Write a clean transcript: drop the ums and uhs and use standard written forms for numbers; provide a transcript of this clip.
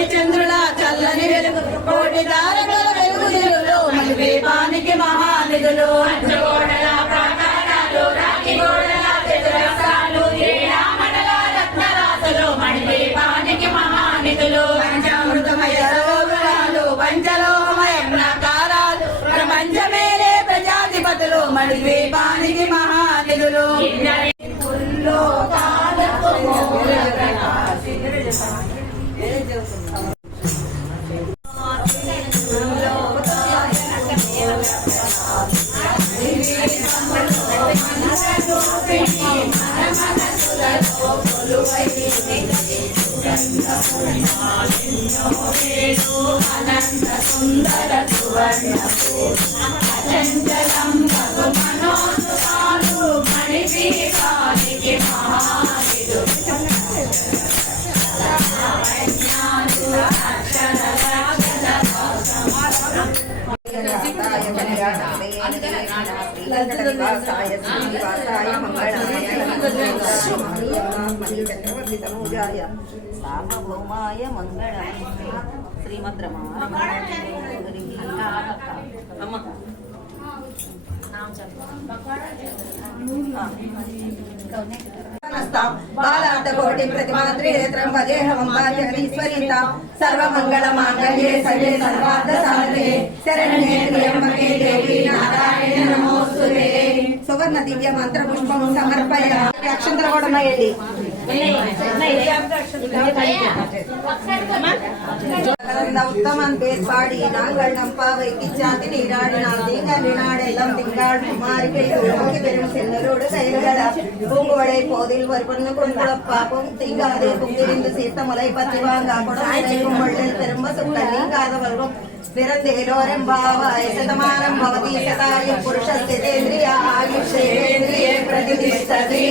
కోటి చంద్రుల చల్లని వెలుగు కోటి తారకల వెలుగు దిగులు మలివేపానికి మహానిధులు గోడల ప్రాకారాలు రాగి గోడల చతురస్రాలు ఏడామడల రత్నరాసులు మలివేపానికి మహానిధులు పంచామృతమయ సరోవరాలు పంచలోహమయ ప్రాకారాలు ప్రపంచమేలే ప్రజాధిపతులు మలివేపానికి మహానిధులు అనంత సుందర సువర్ణ అచంచలం మనోజాలు మణిపీఠానికి మహానిధులు సార్వభౌమాయ మంగళం శ్రీమద్రమాయ బాలాటకోటి ప్రతిమాత్రినేత్రం వదేహం జగదీశ్వరీత సర్వమంగళ మాంగళ్యే సర్వే సర్వార్థ సాధకే శరణ్యే త్ర్యంబకే దేవి నారాయణ నమోస్తుతే. సువర్ణ దివ్య మంత్ర పుష్పం సమర్పయ. అక్షంతలు కూడా ఉన్నాయండి. உத்தமன் பேர் பாடி நாங்கள் நம்பாவை கிச்சாத்தி நீராடினால் நீங்கள் நினாடெல்லாம் திங்கள் குமாரிக்கை நோக்கி பெரும் சென்னரோடு கைகள பூங்குவளை போதில் ஒரு பொண்ணு கொண்டுப்பாப்பும் திங்காதே புங்கிரிந்து சீர்த்த முலை பத்தி வாங்கா குடம் வள்ளல் திரும்ப சுட்ட நீங்காதவர்களும் பிறந்தேரோரம்பாவாய சதமானம் பவதி சதாய புருஷஸ்தேந்திரிய ஆயுஷேந்திரியே பிரதிஷ்டதி.